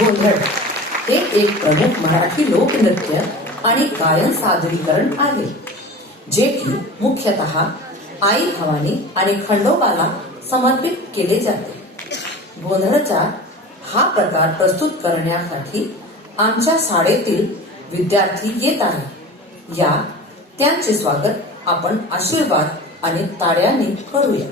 गोंधळ हे एक प्रमुख मराठी लोकनृत्य आणि गायन सादरीकरण आहे, जे की मुख्यतः आई भवानी आणि खंडोबाला समर्पित केले जाते. गोंधळचा हा प्रकार प्रस्तुत करण्यासाठी आमच्या शाळेतील विद्यार्थी येत आहेत. या त्यांचे स्वागत आपण आशीर्वाद आणि ताड्यांनी करूया.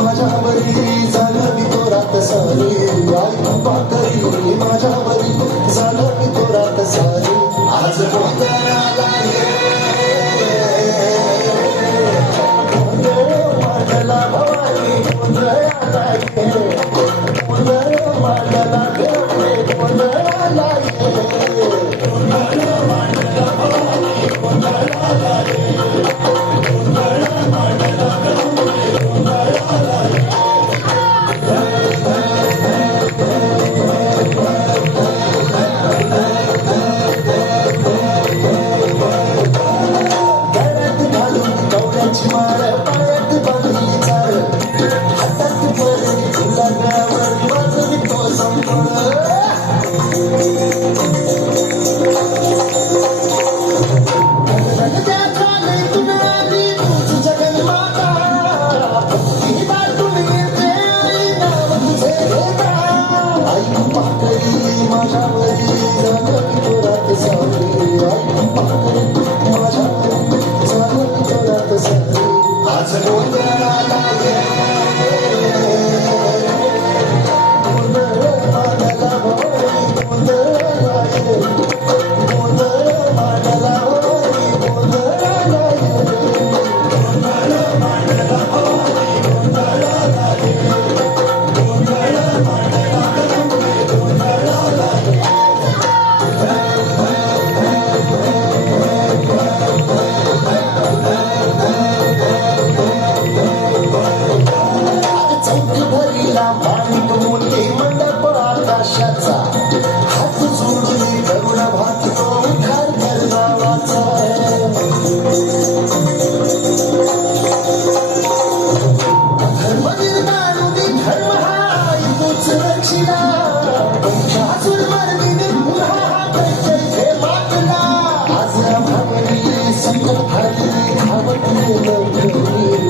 माझ्यावरी जाणवी तो रात सारी, आई तू पाकरी माझ्यावरी जाणवी तो रात सारी. आज गोंधळाला मांडला भवानी, गोंधळाला गोंधळ मांडला गोंधळाला गोंधळ मांडला भवानी, गोंधळाला गोंधळ मांडला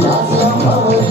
आज